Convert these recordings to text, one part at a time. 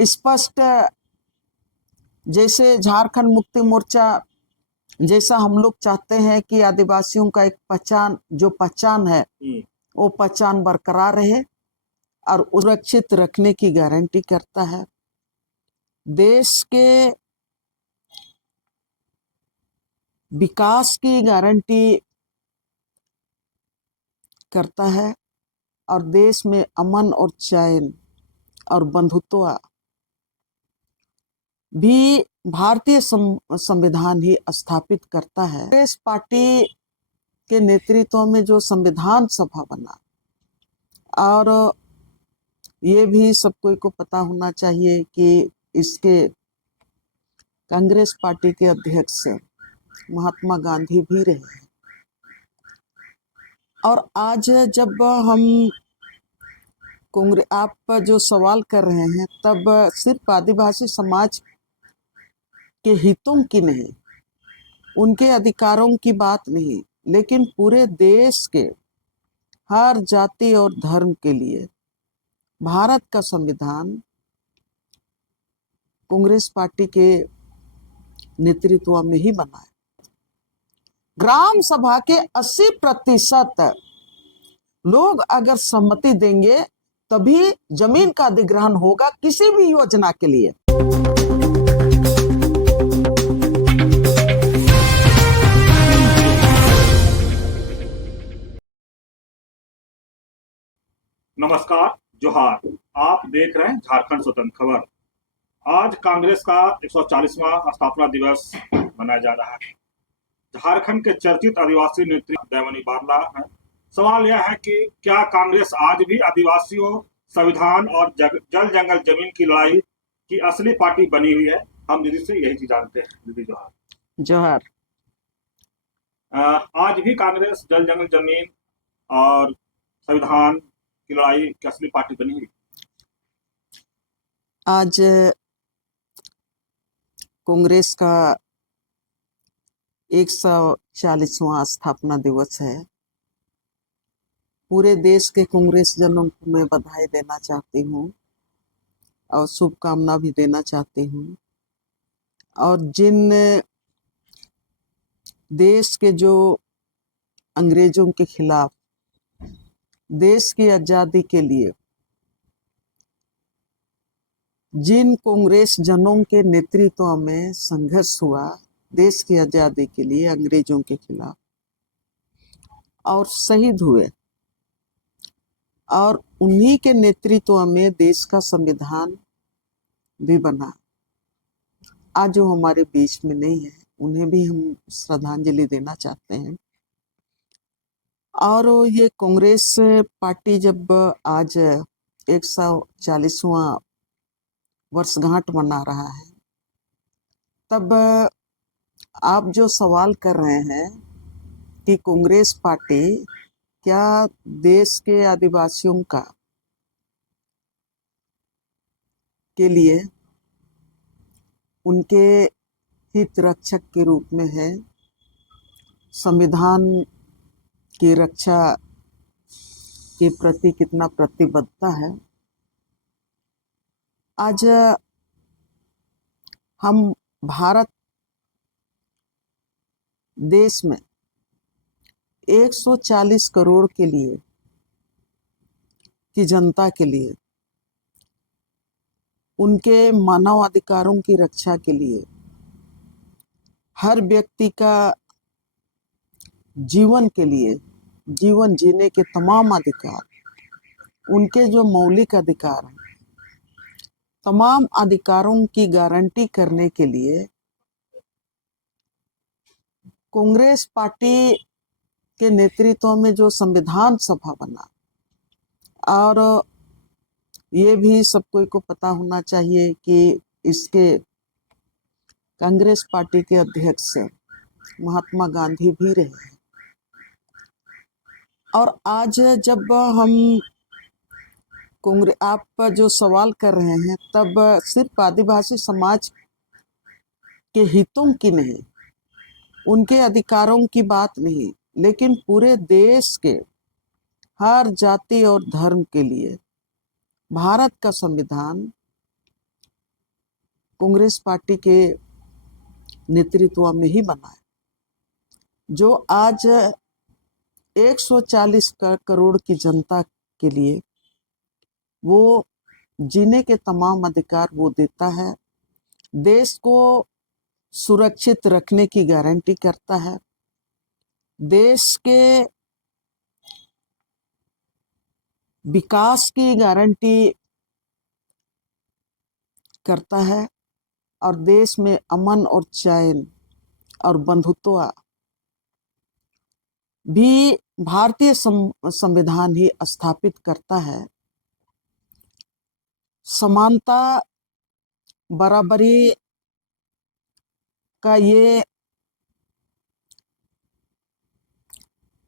स्पष्ट, जैसे झारखंड मुक्ति मोर्चा जैसा हम लोग चाहते हैं कि आदिवासियों का एक पहचान है वो पहचान बरकरार रहे और सुरक्षित रखने की गारंटी करता है। देश के विकास की गारंटी करता है और देश में अमन और चैन और बंधुत्व भी भारतीय संविधान ही स्थापित करता है। कांग्रेस पार्टी के नेतृत्व में जो संविधान सभा बना, और ये भी सब कोई को पता होना चाहिए कि इसके कांग्रेस पार्टी के अध्यक्ष महात्मा गांधी भी रहे हैं। और आज जब हम आप जो सवाल कर रहे हैं, तब सिर्फ आदिवासी समाज के हितों की नहीं, उनके अधिकारों की बात नहीं, लेकिन पूरे देश के हर जाति और धर्म के लिए भारत का संविधान कांग्रेस पार्टी के नेतृत्व में ही बना है। ग्राम सभा के 80% लोग अगर सहमति देंगे तभी जमीन का अधिग्रहण होगा किसी भी योजना के लिए। नमस्कार, जोहार। आप देख रहे हैं झारखंड स्वतंत्र खबर। आज कांग्रेस का 140वां स्थापना दिवस मनाया जा रहा है। झारखंड के चर्चित आदिवासी नेत्री दैवनी बारला है। सवाल यह है कि क्या कांग्रेस आज भी आदिवासियों, संविधान और जल जंगल जमीन की लड़ाई की असली पार्टी बनी हुई है? हम दीदी से यही चीज जानते हैं। दीदी जोहार। जोहार। आज भी कांग्रेस जल जंगल जमीन और संविधान की लड़ाई की असली पार्टी बनी हुई? आज कांग्रेस का 140वां स्थापना दिवस है। पूरे देश के कांग्रेस जनों को मैं बधाई देना चाहती हूँ और शुभकामना भी देना चाहती हूँ। और जिन देश के जो अंग्रेजों के खिलाफ देश की आजादी के लिए जिन कांग्रेस जनों के नेतृत्व में संघर्ष हुआ देश की आजादी के लिए अंग्रेजों के खिलाफ, और शहीद हुए, और उन्हीं के नेतृत्व में देश का संविधान भी बना। आज जो हमारे बीच में नहीं है, उन्हें भी हम श्रद्धांजलि देना चाहते हैं। और ये कांग्रेस पार्टी जब आज 140वां वर्षगांठ मना रहा है, तब आप जो सवाल कर रहे हैं कि कांग्रेस पार्टी क्या देश के आदिवासियों के लिए उनके हित रक्षक के रूप में है, संविधान की रक्षा के प्रति कितना प्रतिबद्धता है। आज हम भारत देश में 140 करोड़ के लिए की जनता के लिए उनके मानव अधिकारों की रक्षा के लिए, हर व्यक्ति का जीवन के लिए, जीवन जीने के तमाम अधिकार, उनके जो मौलिक अधिकार हैं, तमाम अधिकारों की गारंटी करने के लिए कांग्रेस पार्टी के नेतृत्व में जो संविधान सभा बना, और ये भी सब कोई को पता होना चाहिए कि इसके कांग्रेस पार्टी के अध्यक्ष महात्मा गांधी भी रहे हैं। और आज जब हम आप जो सवाल कर रहे हैं, तब सिर्फ आदिवासी समाज के हितों की नहीं, उनके अधिकारों की बात नहीं, लेकिन पूरे देश के हर जाति और धर्म के लिए भारत का संविधान कांग्रेस पार्टी के नेतृत्व में ही बना है, जो आज 140 करोड़ की जनता के लिए वो जीने के तमाम अधिकार वो देता है, देश को सुरक्षित रखने की गारंटी करता है, देश के विकास की गारंटी करता है और देश में अमन और चैन और बंधुत्व भी भारतीय संविधान ही स्थापित करता है। समानता, बराबरी का ये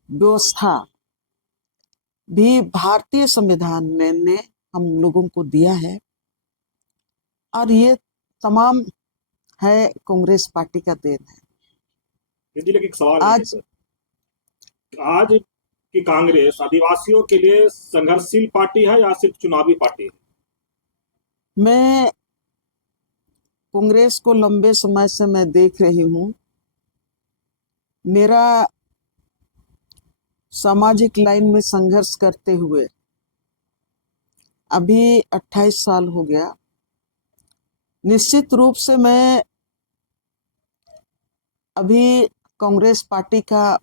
व्यवस्था भी भारतीय संविधान ने हम लोगों को दिया है और ये तमाम है कांग्रेस पार्टी का देन है। दीदी, लेकिन एक सवाल है आज सर, आज की कांग्रेस आदिवासियों के लिए संघर्षशील पार्टी है या सिर्फ चुनावी पार्टी है? मैं कांग्रेस को लंबे समय से मैं देख रही हूँ। मेरा सामाजिक लाइन में संघर्ष करते हुए अभी 28 साल हो गया। निश्चित रूप से मैं अभी कांग्रेस पार्टी का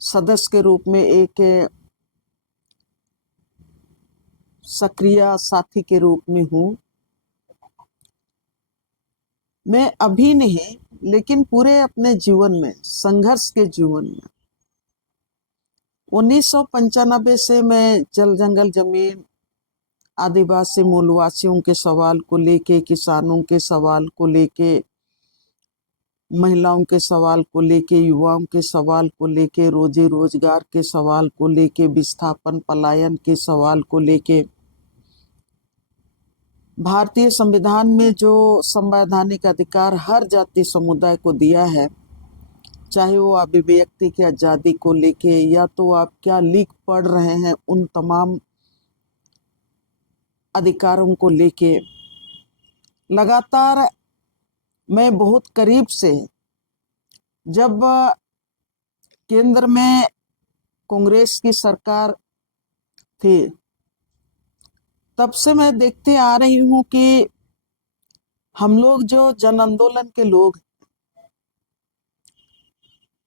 सदस्य के रूप में एक सक्रिय साथी के रूप में हूँ। मैं अभी नहीं, लेकिन पूरे अपने जीवन में, संघर्ष के जीवन में 1995 से मैं जल जंगल जमीन, आदिवासी मूलवासियों के सवाल को लेके, किसानों के सवाल को लेके, महिलाओं के सवाल को लेके, युवाओं के सवाल को लेके, रोजी रोजगार के सवाल को लेके, विस्थापन पलायन के सवाल को लेके, भारतीय संविधान में जो संवैधानिक अधिकार हर जाति समुदाय को दिया है, चाहे वो अभिव्यक्ति की आजादी को लेके या तो आप क्या लिख पढ़ रहे हैं, उन तमाम अधिकारों को लेके लगातार मैं बहुत करीब से, जब केंद्र में कांग्रेस की सरकार थी तब से मैं देखते आ रही हूँ कि हम लोग जो जन आंदोलन के लोग,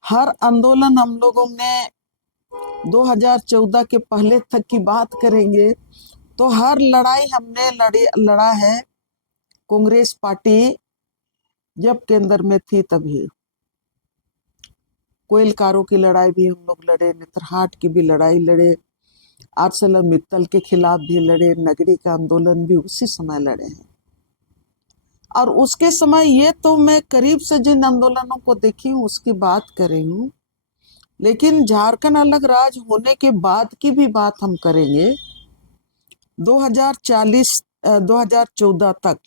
हर आंदोलन हम लोगों ने 2014 के पहले तक की बात करेंगे तो हर लड़ाई हमने लड़ा है कांग्रेस पार्टी जब केंद्र में थी तभी। कोयलकारों की लड़ाई भी हम लोग लड़े, नेतरहाट की भी लड़ाई लड़े, आर्सेलरमित्तल के खिलाफ भी लड़े, नगरी का आंदोलन भी उसी समय लड़े हैं। और उसके समय ये तो मैं करीब से जिन आंदोलनों को देखी हूँ उसकी बात कर रही हूँ, लेकिन झारखंड अलग राज्य होने के बाद की भी बात हम करेंगे। 2014 तक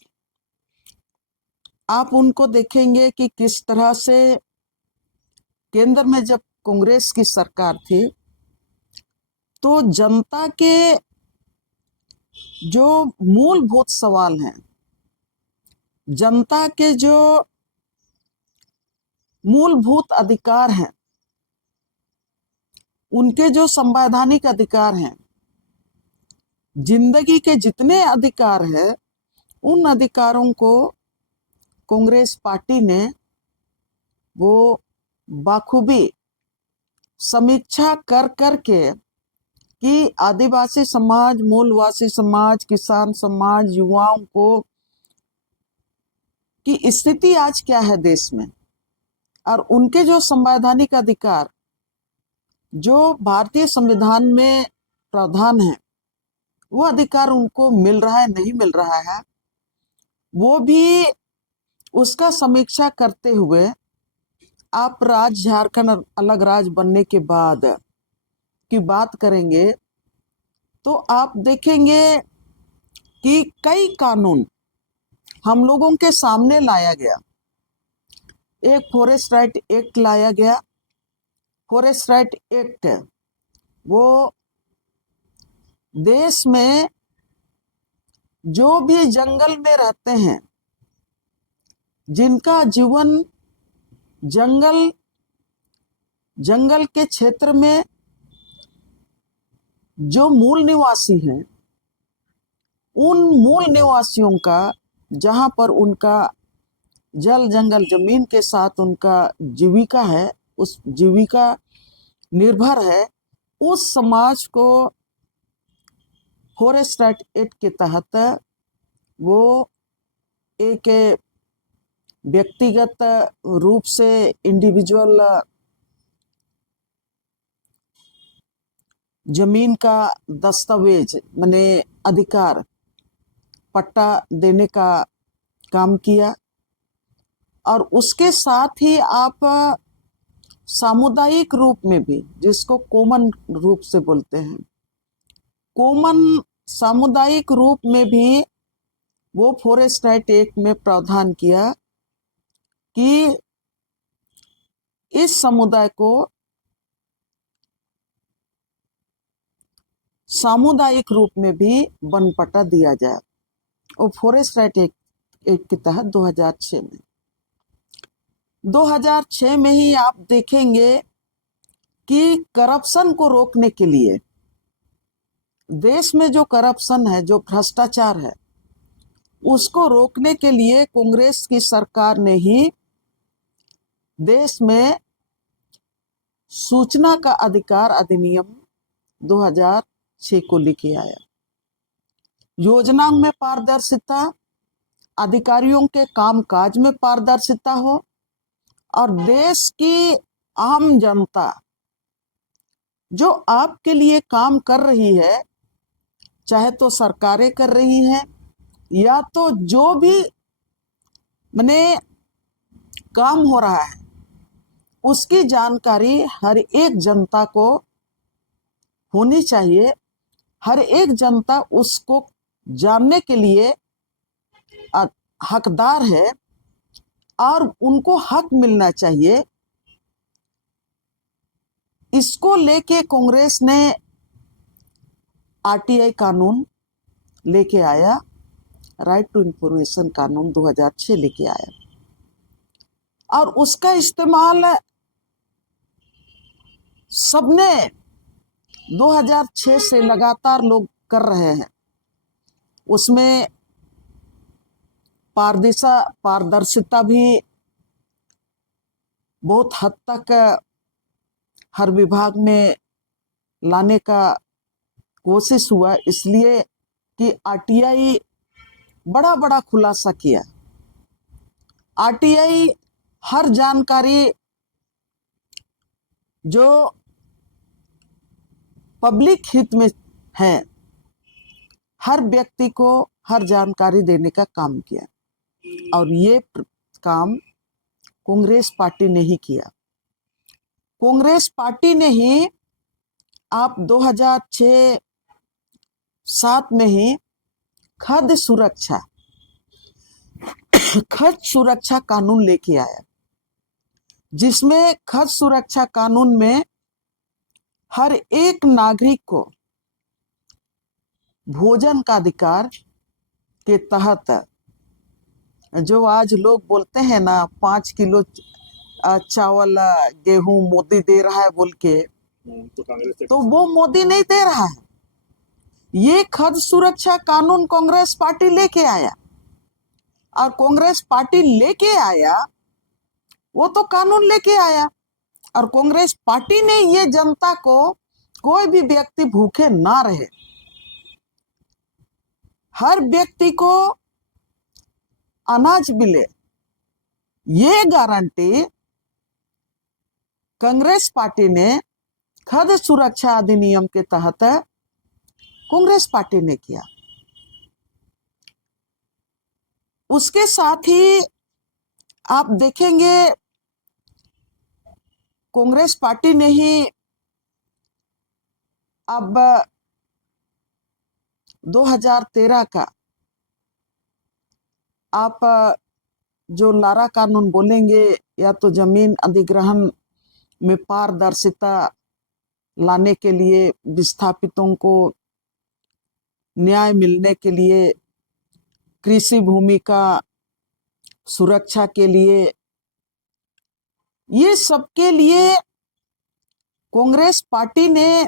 आप उनको देखेंगे कि किस तरह से केंद्र में जब कांग्रेस की सरकार थी तो जनता के जो मूलभूत सवाल हैं, जनता के जो मूलभूत अधिकार हैं, उनके जो संवैधानिक अधिकार हैं, जिंदगी के जितने अधिकार हैं, उन अधिकारों को कांग्रेस पार्टी ने वो बाखूबी समीक्षा कर करके कि आदिवासी समाज, मूलवासी समाज, किसान समाज, युवाओं को की स्थिति आज क्या है देश में, और उनके जो संवैधानिक अधिकार जो भारतीय संविधान में प्रावधान है, वो अधिकार उनको मिल रहा है नहीं मिल रहा है, वो भी उसका समीक्षा करते हुए आप राज्य झारखंड अलग राज्य बनने के बाद की बात करेंगे तो आप देखेंगे कि कई कानून हम लोगों के सामने लाया गया। एक फॉरेस्ट राइट एक्ट लाया गया। फॉरेस्ट राइट एक्ट वो देश में जो भी जंगल में रहते हैं जिनका जीवन जंगल जंगल के क्षेत्र में जो मूल निवासी हैं, उन मूल निवासियों का, जहां पर उनका जल जंगल जमीन के साथ उनका जीविका है, उस जीविका निर्भर है, उस समाज को फॉरेस्ट एक्ट के तहत वो एक व्यक्तिगत रूप से इंडिविजुअल जमीन का दस्तावेज माने अधिकार पट्टा देने का काम किया। और उसके साथ ही आप सामुदायिक रूप में भी, जिसको कॉमन रूप से बोलते हैं, कॉमन सामुदायिक रूप में भी वो फॉरेस्ट एक्ट में प्रावधान किया कि इस समुदाय को सामुदायिक रूप में भी वन पट्टा दिया जाए। और फॉरेस्ट एक्ट के तहत 2006 में ही आप देखेंगे कि करप्शन को रोकने के लिए, देश में जो करप्शन है, जो भ्रष्टाचार है, उसको रोकने के लिए कांग्रेस की सरकार ने ही देश में सूचना का अधिकार अधिनियम 2006 को लेके आया। योजनाओं में पारदर्शिता, अधिकारियों के कामकाज में पारदर्शिता हो, और देश की आम जनता जो आपके लिए काम कर रही है, चाहे तो सरकारें कर रही हैं या तो जो भी माने काम हो रहा है, उसकी जानकारी हर एक जनता को होनी चाहिए। हर एक जनता उसको जानने के लिए हकदार है और उनको हक मिलना चाहिए। इसको लेके कांग्रेस ने आरटीआई कानून लेके आया, राइट टू इंफॉर्मेशन कानून 2006 लेके आया, और उसका इस्तेमाल सबने 2006 से लगातार लोग कर रहे हैं। उसमें पारदर्शिता भी बहुत हद तक हर विभाग में लाने का कोशिश हुआ, इसलिए कि आरटीआई बड़ा बड़ा खुलासा किया। आरटीआई हर जानकारी जो पब्लिक हित में है, हर व्यक्ति को हर जानकारी देने का काम किया, और ये काम कांग्रेस पार्टी ने ही किया। कांग्रेस पार्टी ने ही आप 2006-07 में ही खाद्य सुरक्षा कानून लेके आया, जिसमें खाद्य सुरक्षा कानून में हर एक नागरिक को भोजन का अधिकार के तहत, जो आज लोग बोलते हैं ना 5 किलो चावल गेहूं मोदी दे रहा है बोल के, तो वो मोदी नहीं दे रहा है। ये खाद्य सुरक्षा कानून कांग्रेस पार्टी लेके आया, और कांग्रेस पार्टी लेके आया, वो तो कानून लेके आया, और कांग्रेस पार्टी ने ये जनता को, कोई भी व्यक्ति भूखे ना रहे, हर व्यक्ति को अनाज मिले, ये गारंटी कांग्रेस पार्टी ने खाद्य सुरक्षा अधिनियम के तहत कांग्रेस पार्टी ने किया। उसके साथ ही आप देखेंगे कांग्रेस पार्टी ने ही अब 2013 का आप जो लारा कानून बोलेंगे, या तो जमीन अधिग्रहण में पारदर्शिता लाने के लिए, विस्थापितों को न्याय मिलने के लिए, कृषि भूमि का सुरक्षा के लिए, ये सबके लिए कांग्रेस पार्टी ने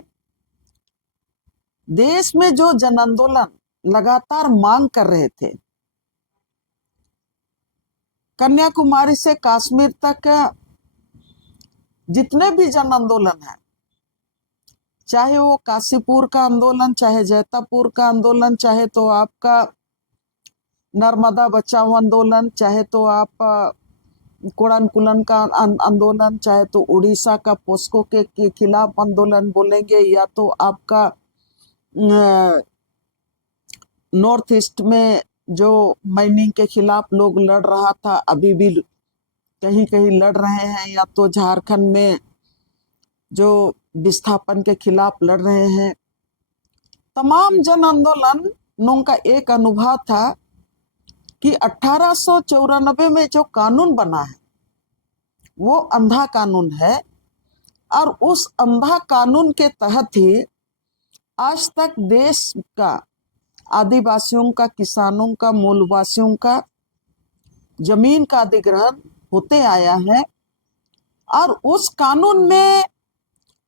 देश में जो जन आंदोलन लगातार मांग कर रहे थे, कन्याकुमारी से कश्मीर तक जितने भी जन आंदोलन है, चाहे वो काशीपुर का आंदोलन, चाहे जैतापुर का आंदोलन, चाहे तो आपका नर्मदा बचाओ आंदोलन, चाहे तो आप कोड़नकुलन का आंदोलन, चाहे तो उड़ीसा का पोस्को के खिलाफ आंदोलन बोलेंगे, या तो आपका नॉर्थ ईस्ट में जो माइनिंग के खिलाफ लोग लड़ रहा था, अभी भी कहीं कहीं लड़ रहे हैं, या तो झारखंड में जो विस्थापन के खिलाफ लड़ रहे हैं। तमाम जन आंदोलनों का एक अनुभव था कि 1894 में जो कानून बना है वो अंधा कानून है, और उस अंधा कानून के तहत ही आज तक देश का आदिवासियों का, किसानों का, मूलवासियों का जमीन का अधिग्रहण होते आया है। और उस कानून में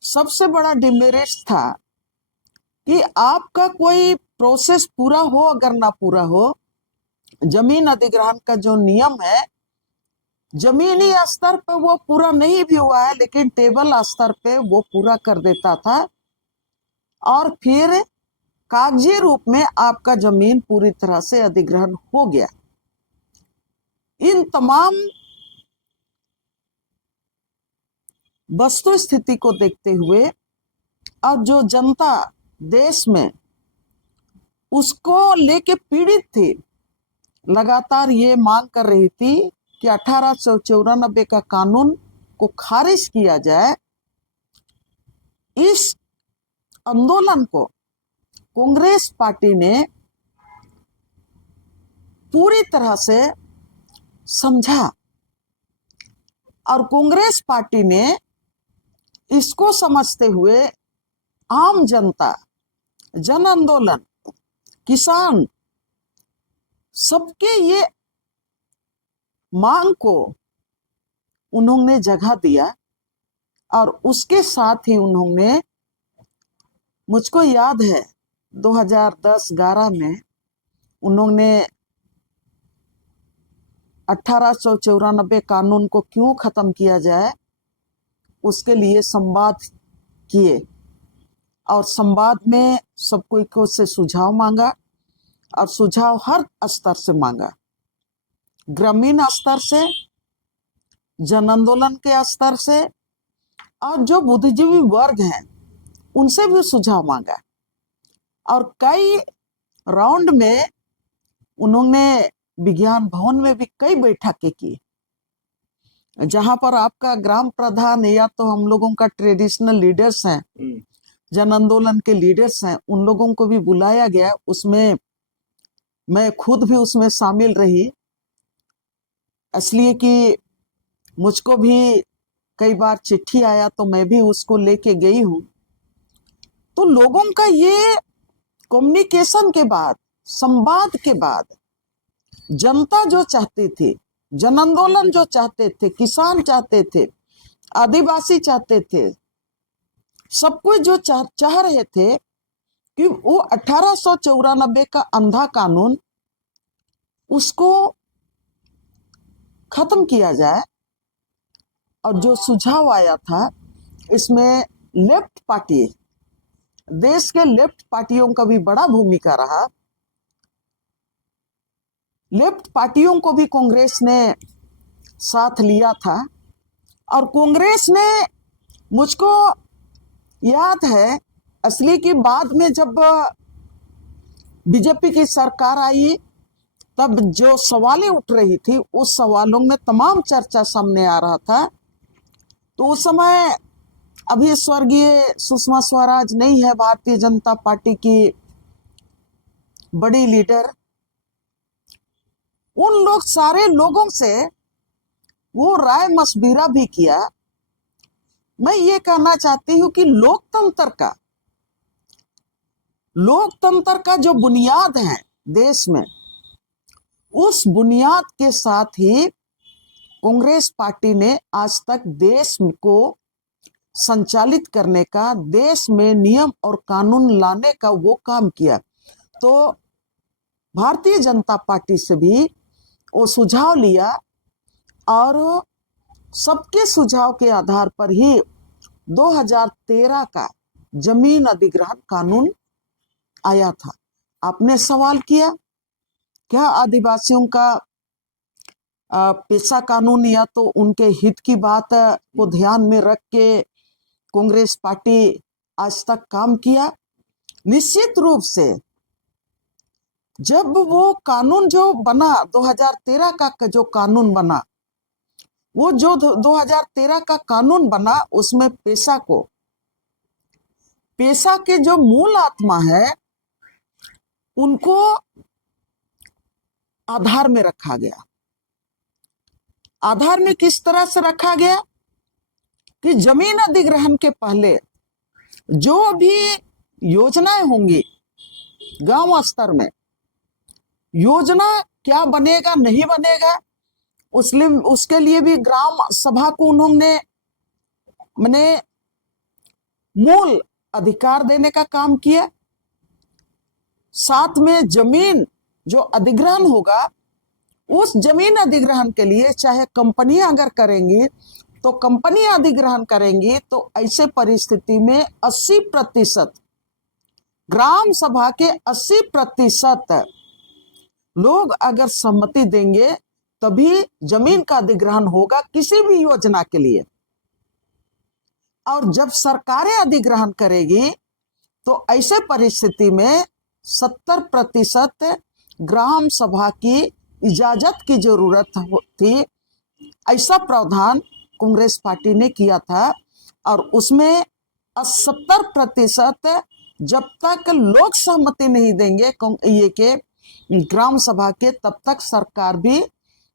सबसे बड़ा डिमेरिट था कि आपका कोई प्रोसेस पूरा हो अगर ना पूरा हो, जमीन अधिग्रहण का जो नियम है जमीनी स्तर पे वो पूरा नहीं भी हुआ है, लेकिन टेबल स्तर पे वो पूरा कर देता था, और फिर कागजी रूप में आपका जमीन पूरी तरह से अधिग्रहण हो गया। इन तमाम वस्तु स्थिति को देखते हुए और जो जनता देश में उसको लेके पीड़ित थी, लगातार ये मांग कर रही थी कि 1894 का कानून को खारिज किया जाए। इस आंदोलन को कांग्रेस पार्टी ने पूरी तरह से समझा, और कांग्रेस पार्टी ने इसको समझते हुए आम जनता, जन आंदोलन, किसान, सबके ये मांग को उन्होंने जगह दिया। और उसके साथ ही उन्होंने, मुझको याद है 2010-11 में उन्होंने 1894 कानून को क्यों खत्म किया जाए उसके लिए संवाद किए, और संवाद में सब कोई को से सुझाव मांगा, और सुझाव हर स्तर से मांगा, ग्रामीण स्तर से, जन आंदोलन के स्तर से, और जो बुद्धिजीवी वर्ग हैं उनसे भी सुझाव मांगा। और कई राउंड में उन्होंने विज्ञान भवन में भी कई बैठकें की, जहां पर आपका ग्राम प्रधान या तो हम लोगों का ट्रेडिशनल लीडर्स हैं, जन आंदोलन के लीडर्स हैं, उन लोगों को भी बुलाया गया। उसमें मैं खुद भी उसमें शामिल रही, इसलिए कि मुझको भी कई बार चिट्ठी आया तो मैं भी उसको लेके गई हूं। तो लोगों का ये कम्युनिकेशन के बाद, संवाद के बाद, जनता जो चाहती थी, जन आंदोलन जो चाहते थे, किसान चाहते थे, आदिवासी चाहते थे, सब कोई जो चाह रहे थे कि वो 1894 का अंधा कानून उसको खत्म किया जाए। और जो सुझाव आया था, इसमें लेफ्ट पार्टी, देश के लेफ्ट पार्टियों का भी बड़ा भूमिका रहा। लेफ्ट पार्टियों को भी कांग्रेस ने साथ लिया था, और कांग्रेस ने, मुझको याद है असली की बाद में जब बीजेपी की सरकार आई, तब जो सवालें उठ रही थी उस सवालों में तमाम चर्चा सामने आ रहा था। तो उस समय अभी स्वर्गीय सुषमा स्वराज नहीं है भारतीय जनता पार्टी की बड़ी लीडर, उन लोग सारे लोगों से वो राय मशविरा भी किया। मैं ये कहना चाहती हूं कि लोकतंत्र का जो बुनियाद है देश में, उस बुनियाद के साथ ही कांग्रेस पार्टी ने आज तक देश को संचालित करने का, देश में नियम और कानून लाने का वो काम किया। तो भारतीय जनता पार्टी से भी वो सुझाव लिया और सबके सुझाव के आधार पर ही 2013 का जमीन अधिग्रहण कानून आया था। आपने सवाल किया क्या आदिवासियों का पेशा कानून या तो उनके हित की बात को ध्यान में रख के कांग्रेस पार्टी आज तक काम किया? निश्चित रूप से जब वो कानून जो बना 2013 का जो कानून बना, वो जो 2013 का कानून बना उसमें पेशा के जो मूल आत्मा है उनको आधार में रखा गया। आधार में किस तरह से रखा गया कि जमीन अधिग्रहण के पहले जो भी योजनाएं होंगी गांव स्तर में, योजना क्या बनेगा नहीं बनेगा, उसके लिए भी ग्राम सभा को उन्होंने मूल अधिकार देने का काम किया। साथ में जमीन जो अधिग्रहण होगा, उस जमीन अधिग्रहण के लिए चाहे कंपनियां अगर करेंगी तो कंपनियां अधिग्रहण करेंगी तो ऐसे परिस्थिति में 80% ग्राम सभा के 80% लोग अगर सहमति देंगे तभी जमीन का अधिग्रहण होगा किसी भी योजना के लिए। और जब सरकारें अधिग्रहण करेगी तो ऐसे परिस्थिति में 70% ग्राम सभा की इजाजत की जरूरत थी। ऐसा प्रावधान कांग्रेस पार्टी ने किया था और उसमें 70% जब तक लोग सहमति नहीं देंगे ये के ग्राम सभा के, तब तक सरकार भी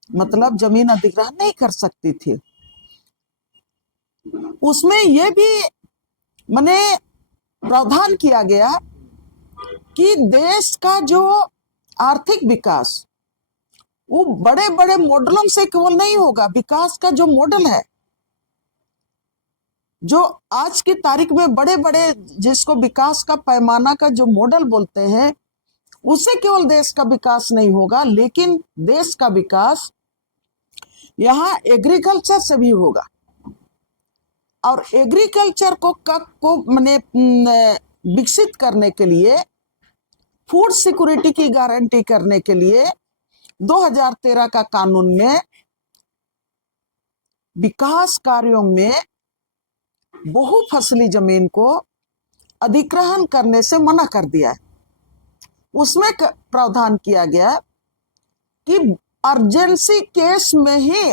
जमीन अधिग्रहण नहीं कर सकती थी। उसमें यह भी प्रावधान किया गया कि देश का जो आर्थिक विकास वो बड़े बड़े मॉडलों से केवल नहीं होगा। विकास का जो मॉडल है, जो आज की तारीख में बड़े बड़े जिसको विकास का पैमाना का जो मॉडल बोलते हैं, उससे केवल देश का विकास नहीं होगा, लेकिन देश का विकास यहाँ एग्रीकल्चर से भी होगा। और एग्रीकल्चर को विकसित करने के लिए, फूड सिक्योरिटी की गारंटी करने के लिए 2013 का कानून में विकास कार्यों में बहुफसली जमीन को अधिग्रहण करने से मना कर दिया है। उसमें प्रावधान किया गया कि अर्जेंसी केस में ही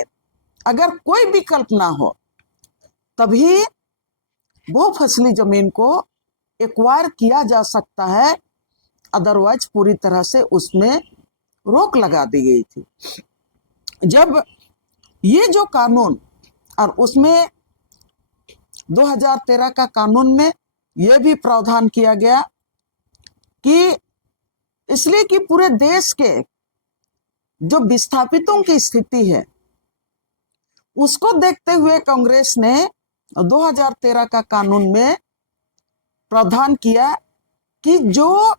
अगर कोई विकल्प ना हो तभी बहुफसली जमीन को एक्वायर किया जा सकता है, अदरवाइज पूरी तरह से उसमें रोक लगा दी गई थी। जब ये जो कानून, और उसमें 2013 का कानून में यह भी प्रावधान किया गया कि इसलिए कि पूरे देश के जो विस्थापितों की स्थिति है उसको देखते हुए कांग्रेस ने 2013 का कानून में प्रावधान किया कि जो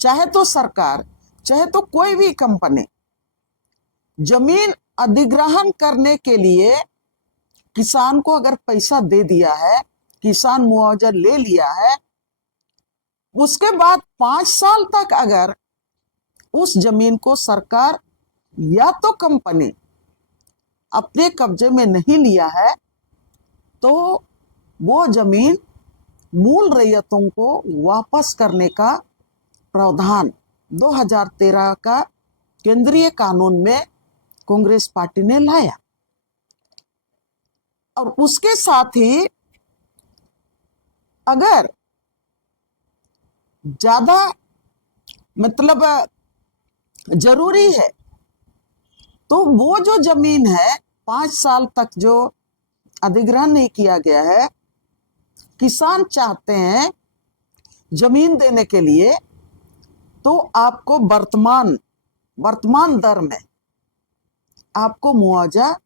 चाहे तो सरकार चाहे तो कोई भी कंपनी जमीन अधिग्रहण करने के लिए किसान को अगर पैसा दे दिया है, किसान मुआवजा ले लिया है, उसके बाद 5 साल तक अगर उस जमीन को सरकार या तो कंपनी अपने कब्जे में नहीं लिया है तो वो जमीन मूल रैयतों को वापस करने का प्रावधान 2013 का केंद्रीय कानून में कांग्रेस पार्टी ने लाया। और उसके साथ ही अगर ज्यादा जरूरी है तो वो जो जमीन है 5 साल तक जो अधिग्रहण नहीं किया गया है, किसान चाहते हैं जमीन देने के लिए तो आपको वर्तमान वर्तमान दर में आपको मुआवजा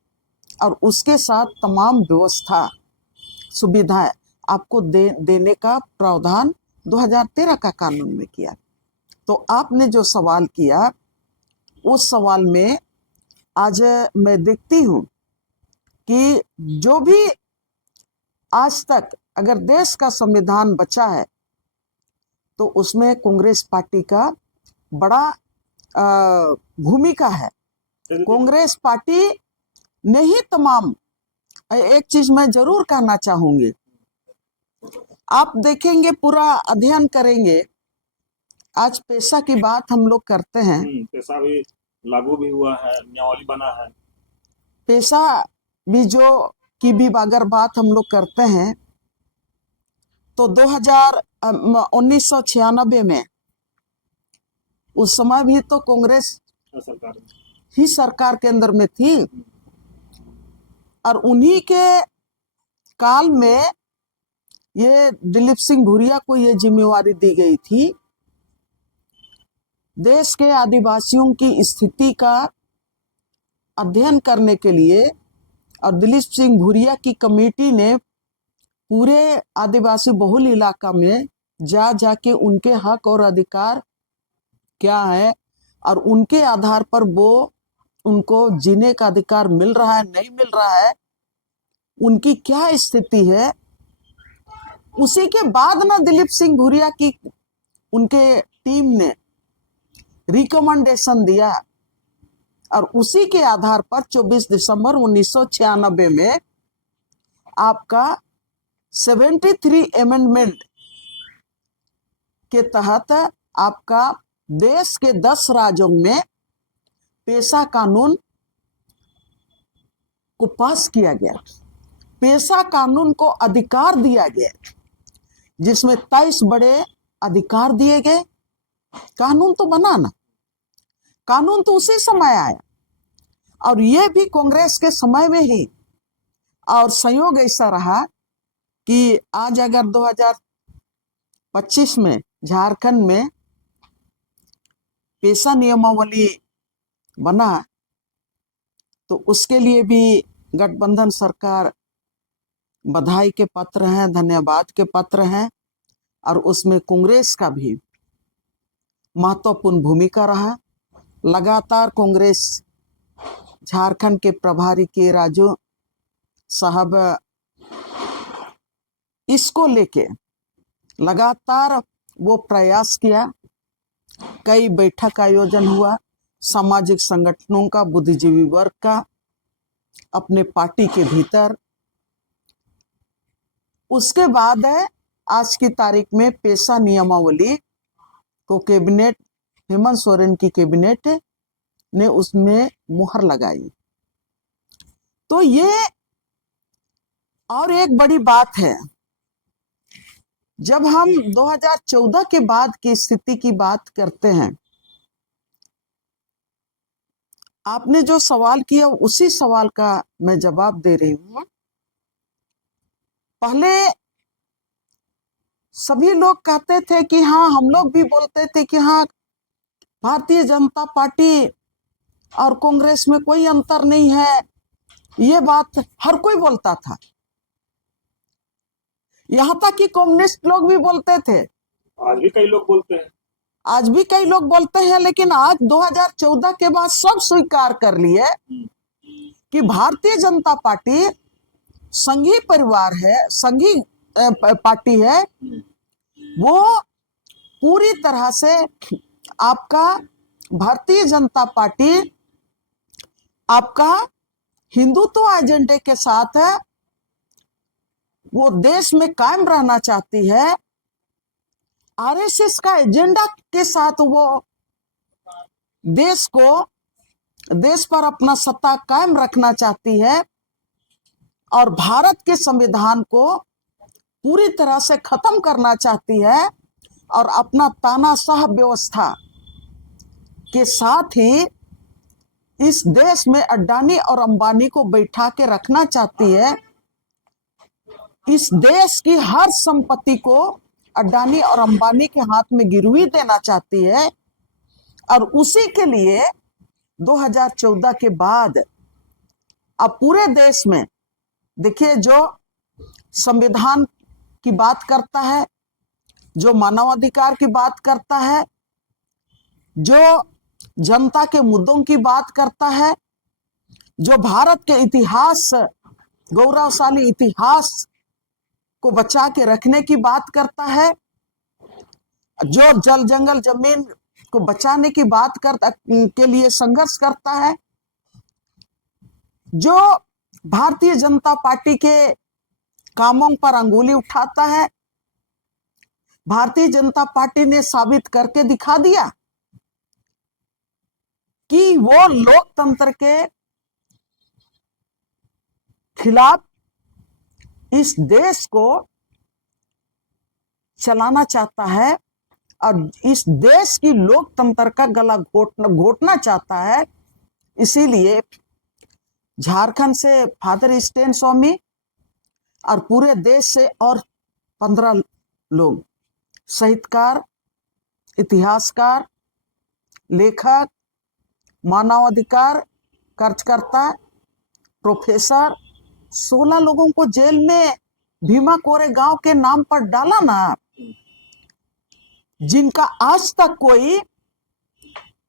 और उसके साथ तमाम व्यवस्था सुविधाएं आपको देने का प्रावधान 2013 का कानून में किया। तो आपने जो सवाल किया उस सवाल में आज मैं देखती हूं कि जो भी आज तक अगर देश का संविधान बचा है तो उसमें कांग्रेस पार्टी का बड़ा भूमिका है। कांग्रेस पार्टी ने ही तमाम, एक चीज मैं जरूर कहना चाहूंगी, आप देखेंगे पूरा अध्ययन करेंगे, आज पेशा की बात हम लोग करते हैं, पेशा भी लागू भी हुआ है, नियमावली बना है, पेशा भी जो की भी अगर बात हम लोग करते हैं तो 1996 में उस समय भी तो कांग्रेस सरकार ही सरकार के अंदर में थी और उन्हीं के काल में ये दिलीप सिंह भूरिया को ये जिम्मेवारी दी गई थी देश के आदिवासियों की स्थिति का अध्ययन करने के लिए। और दिलीप सिंह भूरिया की कमेटी ने पूरे आदिवासी बहुल इलाका में जाके उनके हक और अधिकार क्या है और उनके आधार पर वो उनको जीने का अधिकार मिल रहा है नहीं मिल रहा है, उनकी क्या स्थिति है, उसी के बाद ना दिलीप सिंह भूरिया की उनके टीम ने रिकमेंडेशन दिया और उसी के आधार पर 24 दिसंबर 1996 में आपका 73 अमेंडमेंट के तहत आपका देश के 10 राज्यों में पेशा कानून को पास किया गया। पेशा कानून को अधिकार दिया गया जिसमें 23 बड़े अधिकार दिए गए। कानून तो बना ना, कानून तो उसी समय आया और ये भी कांग्रेस के समय में ही। और संयोग ऐसा रहा कि आज अगर 2025 में झारखंड में पेशा नियमावली बना तो उसके लिए भी गठबंधन सरकार बधाई के पत्र हैं, धन्यवाद के पत्र हैं और उसमें कांग्रेस का भी महत्वपूर्ण भूमिका रहा। लगातार कांग्रेस झारखंड के प्रभारी के राजू साहब इसको लेके लगातार वो प्रयास किया, कई बैठक आयोजन हुआ सामाजिक संगठनों का, बुद्धिजीवी वर्ग का, अपने पार्टी के भीतर। उसके बाद आज की तारीख में पेशा नियमावली को कैबिनेट, हेमंत सोरेन की कैबिनेट ने उसमें मुहर लगाई। तो ये और एक बड़ी बात है, जब हम 2014 के बाद की स्थिति की बात करते हैं, आपने जो सवाल किया उसी सवाल का मैं जवाब दे रही हूं। पहले सभी लोग कहते थे कि हाँ, हम लोग भी बोलते थे कि हाँ, भारतीय जनता पार्टी और कांग्रेस में कोई अंतर नहीं है, ये बात हर कोई बोलता था। यहां तक कि कम्युनिस्ट लोग भी बोलते थे, आज भी कई लोग बोलते हैं, आज भी कई लोग बोलते हैं। लेकिन आज 2014 के बाद सब स्वीकार कर लिए कि भारतीय जनता पार्टी संघीय परिवार है, संघीय पार्टी है। वो पूरी तरह से आपका भारतीय जनता पार्टी आपका हिंदुत्व एजेंडे के साथ है, वो देश में कायम रहना चाहती है। आरएसएस का एजेंडा के साथ वो देश पर अपना सत्ता कायम रखना चाहती है और भारत के संविधान को पूरी तरह से खत्म करना चाहती है और अपना तानाशाह व्यवस्था के साथ ही इस देश में अडानी और अंबानी को बैठा के रखना चाहती है। इस देश की हर संपत्ति को अडानी और अंबानी के हाथ में गिरवी देना चाहती है और उसी के लिए 2014 के बाद अब पूरे देश में देखिए, जो संविधान की बात करता है, जो मानवाधिकार की बात करता है, जो जनता के मुद्दों की बात करता है, जो भारत के इतिहास, गौरवशाली इतिहास को बचा के रखने की बात करता है, जो जल जंगल जमीन को बचाने की बात करता के लिए संघर्ष करता है, जो भारतीय जनता पार्टी के कामों पर अंगुली उठाता है, भारतीय जनता पार्टी ने साबित करके दिखा दिया कि वो लोकतंत्र के खिलाफ इस देश को चलाना चाहता है और इस देश की लोकतंत्र का गला घोटना चाहता है। इसीलिए झारखंड से फादर स्टेन स्वामी और पूरे देश से और 15 लोग, साहित्यकार, इतिहासकार, लेखक, मानवाधिकार कार्यकर्ता, प्रोफेसर, 16 लोगों को जेल में भीमा कोरे गांव के नाम पर डाला ना, जिनका आज तक कोई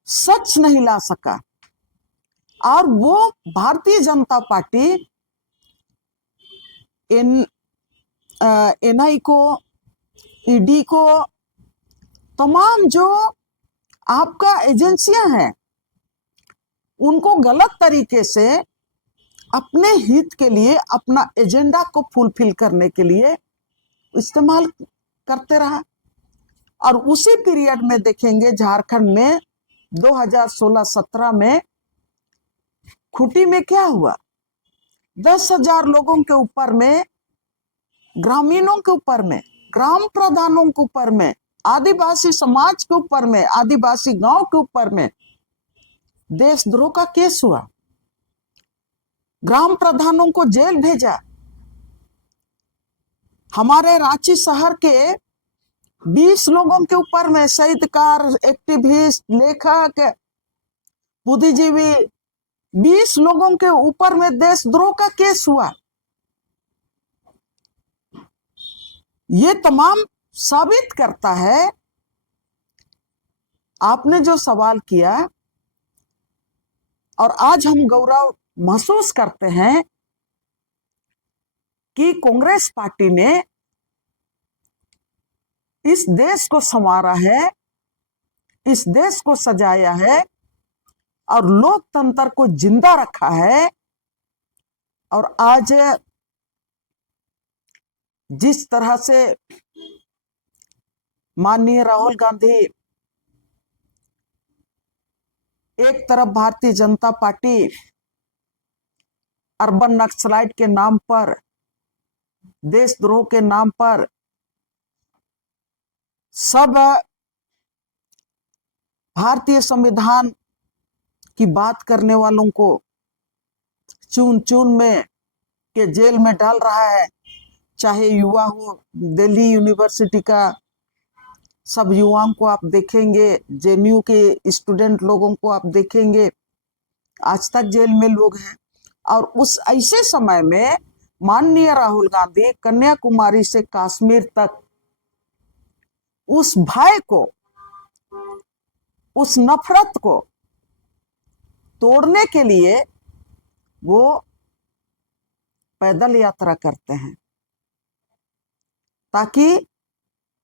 सच नहीं ला सका। और वो भारतीय जनता पार्टी एनआई को, ईडी को, तमाम जो आपका एजेंसियां हैं, उनको गलत तरीके से अपने हित के लिए, अपना एजेंडा को फुलफिल करने के लिए इस्तेमाल करते रहा। और उसी पीरियड में देखेंगे झारखंड में 2016-17 में खूंटी में क्या हुआ, 10,000 लोगों के ऊपर में, ग्रामीणों के ऊपर में, ग्राम प्रधानों के ऊपर में, आदिवासी समाज के ऊपर में, आदिवासी गांव के ऊपर में देशद्रोह का केस हुआ, ग्राम प्रधानों को जेल भेजा। हमारे रांची शहर के 20 लोगों के ऊपर में, साहित्यकार, एक्टिविस्ट, लेखक, बुद्धिजीवी, 20 लोगों के ऊपर में देशद्रोह का केस हुआ। ये तमाम साबित करता है, आपने जो सवाल किया, और आज हम गौरव महसूस करते हैं कि कांग्रेस पार्टी ने इस देश को संवारा है, इस देश को सजाया है और लोकतंत्र को जिंदा रखा है। और आज जिस तरह से माननीय राहुल गांधी एक तरफ Bharatiya Janata party urban naxalite के नाम पर, देशद्रोह के नाम पर सब भारतीय संविधान की बात करने वालों को चुन चुन में के जेल में डाल रहा है, चाहे युवा हो, दिल्ली यूनिवर्सिटी का सब युवाओं को आप देखेंगे, जेएनयू के स्टूडेंट लोगों को आप देखेंगे, आज तक जेल में लोग हैं। और उस ऐसे समय में माननीय राहुल गांधी कन्याकुमारी से कश्मीर तक उस भय को, उस नफरत को तोड़ने के लिए वो पैदल यात्रा करते हैं, ताकि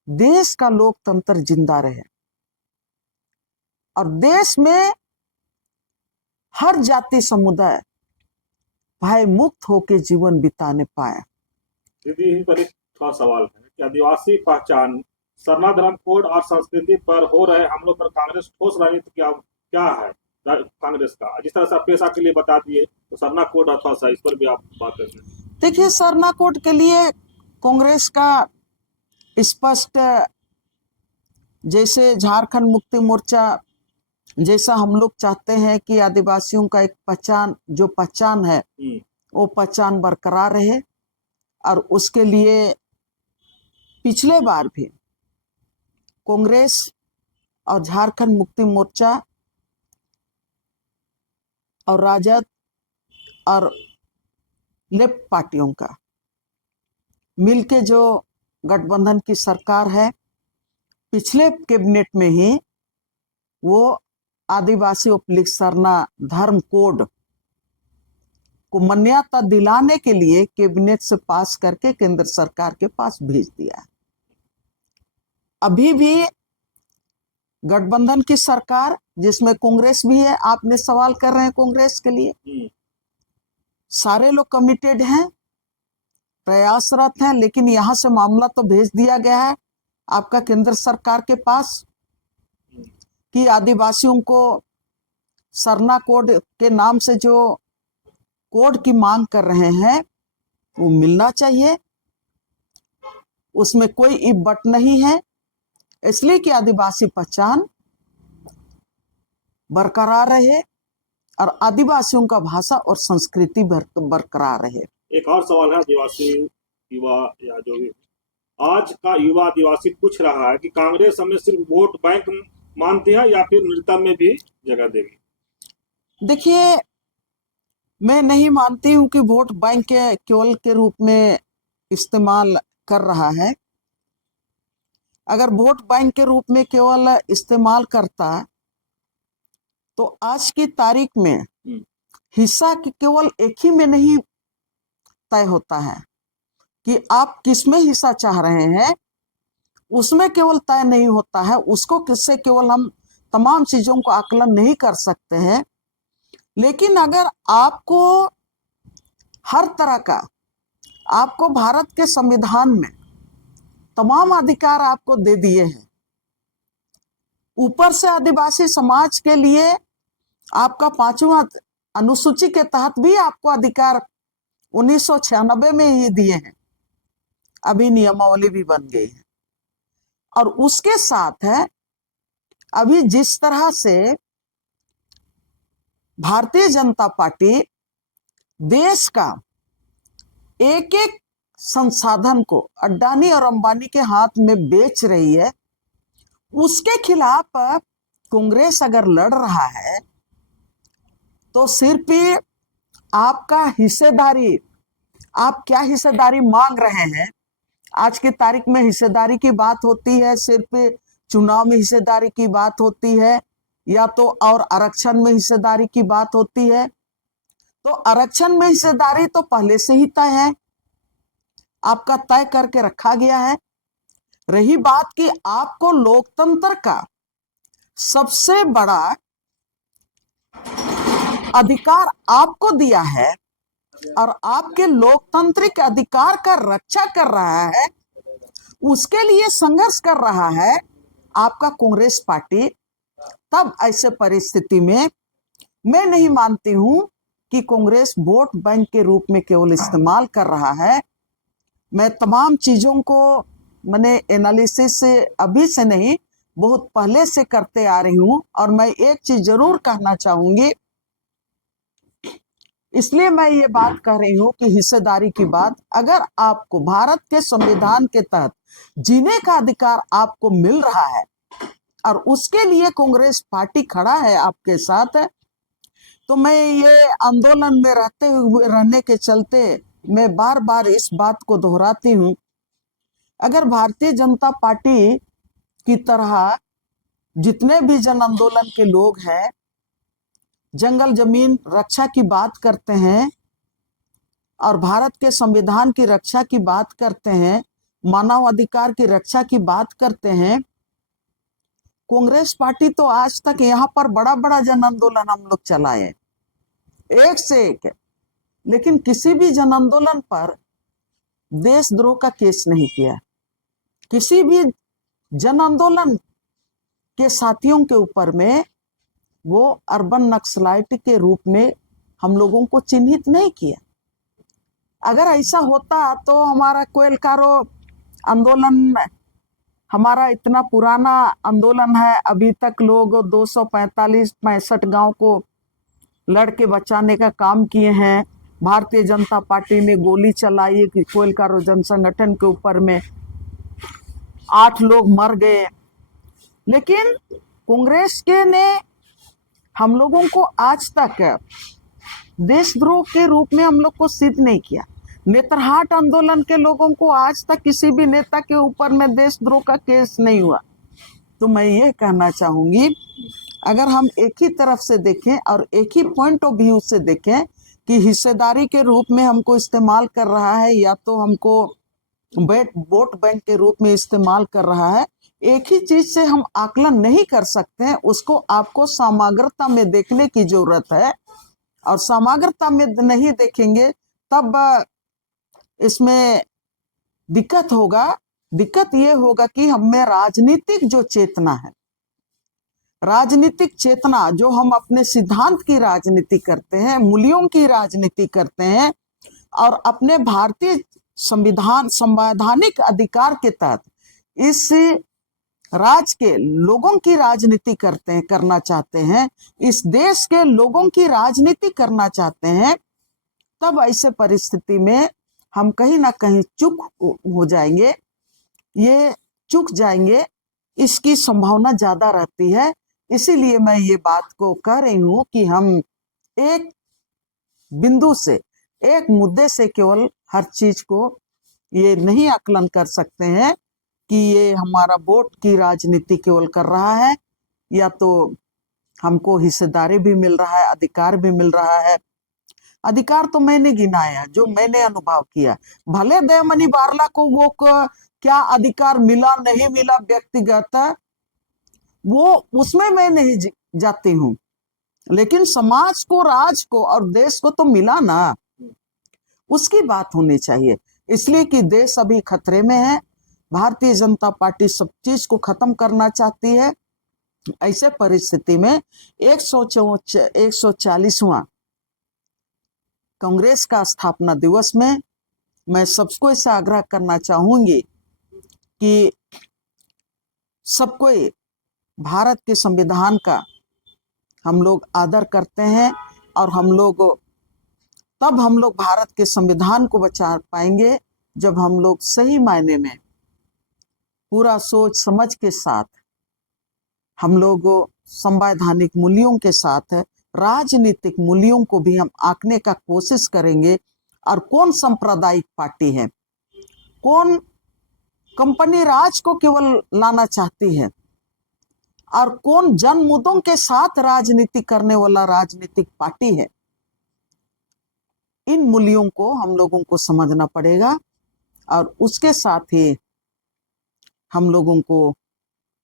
देश का लोकतंत्र जिंदा रहे और देश में हर जाति समुदाय भय मुक्त होकर जीवन बिताने पाए। दीदी, ही पर एक थोड़ा सवाल है कि आदिवासी पहचान, सरना धर्म कोड और संस्कृति पर हो रहे हमलों पर कांग्रेस ठोस रणनीति क्या है कांग्रेस का? जिस तरह से आप पेशा के लिए बता दिए, तो सरना कोड अथवा सा, इस पर भी आप बात करें। देखिए, सरना कोड के लिए कांग्रेस का स्पष्ट, जैसे झारखंड मुक्ति मोर्चा, जैसा हम लोग चाहते हैं कि आदिवासियों का एक पहचान, जो पहचान है वो पहचान बरकरार रहे। और उसके लिए पिछले बार भी कांग्रेस और झारखंड मुक्ति मोर्चा और राजद और लेफ्ट पार्टियों का मिलके जो गठबंधन की सरकार है, पिछले कैबिनेट में ही वो आदिवासी उपलिंग सरना धर्म कोड को मान्यता दिलाने के लिए कैबिनेट से पास करके केंद्र सरकार के पास भेज दिया। अभी भी गठबंधन की सरकार जिसमें कांग्रेस भी है, आपने सवाल कर रहे हैं कांग्रेस के लिए, सारे लोग कमिटेड हैं, प्रयासरत हैं, लेकिन यहां से मामला तो भेज दिया गया है आपका केंद्र सरकार के पास कि आदिवासियों को सरना कोड के नाम से जो कोड की मांग कर रहे हैं वो मिलना चाहिए। उसमें कोई इफ बट नहीं है, इसलिए कि आदिवासी पहचान बरकरार रहे और आदिवासियों का भाषा और संस्कृति बरकरार रहे। एक और सवाल है आदिवासी युवा या जो भी आज का युवा आदिवासी पूछ रहा है कि कांग्रेस हमें सिर्फ वोट बैंक मानती है या फिर नृत्य में भी जगह देगी? देखिए, मैं नहीं मानती हूं कि वोट बैंक के केवल के रूप में इस्तेमाल कर रहा है। अगर वोट बैंक के रूप में केवल इस्तेमाल करता तो आज की तारीख में हिस्सा केवल एक ही में नहीं तय होता है कि आप किसमें हिस्सा चाह रहे हैं, उसमें केवल तय नहीं होता है। उसको किससे केवल हम तमाम चीजों को आकलन नहीं कर सकते हैं, लेकिन अगर आपको हर तरह का, आपको भारत के संविधान में तमाम अधिकार आपको दे दिए हैं, ऊपर से आदिवासी समाज के लिए आपका 5वां अनुसूची के तहत भी आपको अधिकार 1996 में ही दिए हैं, अभी नियमावली भी बन गई है। और उसके साथ है अभी जिस तरह से भारतीय जनता पार्टी देश का एक एक संसाधन को अडानी और अंबानी के हाथ में बेच रही है, उसके खिलाफ कांग्रेस अगर लड़ रहा है तो सिर्फ आपका हिस्सेदारी, आप क्या हिस्सेदारी मांग रहे हैं। आज की तारीख में हिस्सेदारी की बात होती है, सिर्फ चुनाव में हिस्सेदारी की बात होती है या तो और आरक्षण में हिस्सेदारी की बात होती है। तो आरक्षण में हिस्सेदारी तो पहले से ही तय है, आपका तय करके रखा गया है। रही बात कि आपको लोकतंत्र का सबसे बड़ा अधिकार आपको दिया है और आपके लोकतांत्रिक अधिकार का रक्षा कर रहा है, उसके लिए संघर्ष कर रहा है आपका कांग्रेस पार्टी, तब ऐसे परिस्थिति में मैं नहीं मानती हूं कि कांग्रेस वोट बैंक के रूप में केवल इस्तेमाल कर रहा है। मैं तमाम चीजों को मैंने एनालिसिस से अभी से नहीं, बहुत पहले से करते आ रही हूं। और मैं एक चीज जरूर कहना चाहूंगी, इसलिए मैं ये बात कह रही हूं कि हिस्सेदारी की बात, अगर आपको भारत के संविधान के तहत जीने का अधिकार आपको मिल रहा है और उसके लिए कांग्रेस पार्टी खड़ा है आपके साथ, तो मैं ये आंदोलन में रहने के चलते मैं बार बार इस बात को दोहराती हूं, अगर भारतीय जनता पार्टी की तरह जितने भी जन आंदोलन के लोग हैं, जंगल जमीन रक्षा की बात करते हैं और भारत के संविधान की रक्षा की बात करते हैं, मानव अधिकार की रक्षा की बात करते हैं, कांग्रेस पार्टी तो आज तक यहाँ पर बड़ा बड़ा जन आंदोलन हम लोग चलाए, एक से एक, लेकिन किसी भी जन आंदोलन पर देशद्रोह का केस नहीं किया। किसी भी जन आंदोलन के साथियों के ऊपर में वो अर्बन नक्सलाइट के रूप में हम लोगों को चिन्हित नहीं किया। अगर ऐसा होता तो हमारा कोयलकारो आंदोलन, हमारा इतना पुराना आंदोलन है, अभी तक लोग 245-65 गांव को लड़के बचाने का काम किए हैं। भारतीय जनता पार्टी ने गोली चलाई कोयलकारो जन संगठन के ऊपर में, 8 लोग मर गए। लेकिन कांग्रेस के ने हम लोगों को आज तक देशद्रोह के रूप में हम लोग को सिद्ध नहीं किया। नेतरहाट आंदोलन के लोगों को आज तक किसी भी नेता के ऊपर में देशद्रोह का केस नहीं हुआ। तो मैं ये कहना चाहूंगी, अगर हम एक ही तरफ से देखें और एक ही पॉइंट ऑफ व्यू से देखें कि हिस्सेदारी के रूप में हमको इस्तेमाल कर रहा है या तो हमको वोट बैंक के रूप में इस्तेमाल कर रहा है, एक ही चीज से हम आकलन नहीं कर सकते हैं। उसको आपको समग्रता में देखने की जरूरत है, और समग्रता में नहीं देखेंगे तब इसमें दिक्कत होगा। दिक्कत ये होगा कि हमें राजनीतिक जो चेतना है, राजनीतिक चेतना जो हम अपने सिद्धांत की राजनीति करते हैं, मूल्यों की राजनीति करते हैं, और अपने भारतीय संवैधानिक अधिकार के तहत इस राज्य के लोगों की राजनीति करना चाहते हैं, इस देश के लोगों की राजनीति करना चाहते हैं, तब ऐसे परिस्थिति में हम कहीं ना कहीं चूक हो जाएंगे। ये चूक जाएंगे, इसकी संभावना ज्यादा रहती है। इसीलिए मैं ये बात को कह रही हूं कि हम एक बिंदु से, एक मुद्दे से केवल हर चीज को ये नहीं आकलन कर सकते हैं कि ये हमारा वोट की राजनीति केवल कर रहा है या तो हमको हिस्सेदारी भी मिल रहा है, अधिकार भी मिल रहा है। अधिकार तो मैंने गिनाया, जो मैंने अनुभव किया। भले दयामणि बारला को वो क्या अधिकार मिला नहीं मिला व्यक्तिगत, वो उसमें मैं नहीं जाती हूँ, लेकिन समाज को, राज को और देश को तो मिला ना, उसकी बात होनी चाहिए। इसलिए कि देश अभी खतरे में है। भारतीय जनता पार्टी सब चीज को खत्म करना चाहती है। ऐसे परिस्थिति में 140वां कांग्रेस का स्थापना दिवस में मैं सबको ऐसा आग्रह करना चाहूंगी कि सबको भारत के संविधान का हम लोग आदर करते हैं, और हम लोग भारत के संविधान को बचा पाएंगे जब हम लोग सही मायने में पूरा सोच समझ के साथ, हम लोग संवैधानिक मूल्यों के साथ राजनीतिक मूल्यों को भी हम आंकने का कोशिश करेंगे। और कौन सांप्रदायिक पार्टी है, कौन कंपनी राज को केवल लाना चाहती है, और कौन जन मुद्दों के साथ राजनीति करने वाला राजनीतिक पार्टी है, इन मूल्यों को हम लोगों को समझना पड़ेगा। और उसके साथ ही हम लोगों को,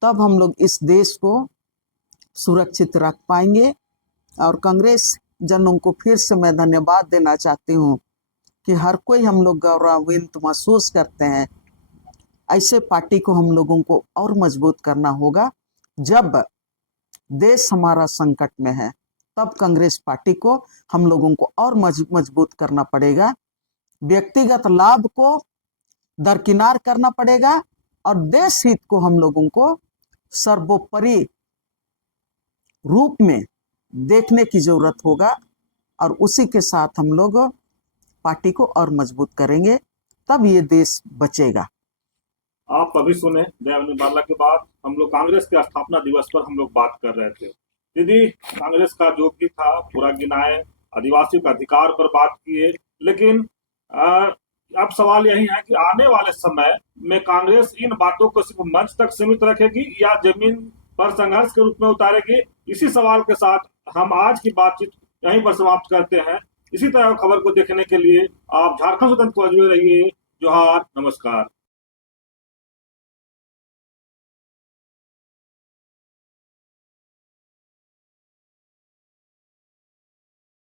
तब हम लोग इस देश को सुरक्षित रख पाएंगे। और कांग्रेस जनों को फिर से मैं धन्यवाद देना चाहती हूँ कि हर कोई हम लोग गौरवान्वित महसूस करते हैं। ऐसे पार्टी को हम लोगों को और मजबूत करना होगा। जब देश हमारा संकट में है, तब कांग्रेस पार्टी को हम लोगों को और मजबूत करना पड़ेगा। व्यक्तिगत लाभ को दरकिनार करना पड़ेगा, और देश हित को हम लोगों को सर्वोपरि रूप में देखने की जरूरत होगा। और उसी के साथ हम लोग पार्टी को और मजबूत करेंगे, तब ये देश बचेगा। आप अभी सुने दयामणि बारला के बाद हम लोग कांग्रेस के स्थापना दिवस पर हम लोग बात कर रहे थे। दीदी, कांग्रेस का जो भी था पूरा गिनाए, आदिवासियों के अधिकार पर बात किए, लेकिन अब सवाल यही है कि आने वाले समय में कांग्रेस इन बातों को सिर्फ मंच तक सीमित रखेगी या जमीन पर संघर्ष के रूप में उतारेगी। इसी सवाल के साथ हम आज की बातचीत यहीं पर समाप्त करते हैं। इसी तरह खबर को देखने के लिए आप झारखंड स्वतंत्र को जुड़े रहिए। जोहार, नमस्कार।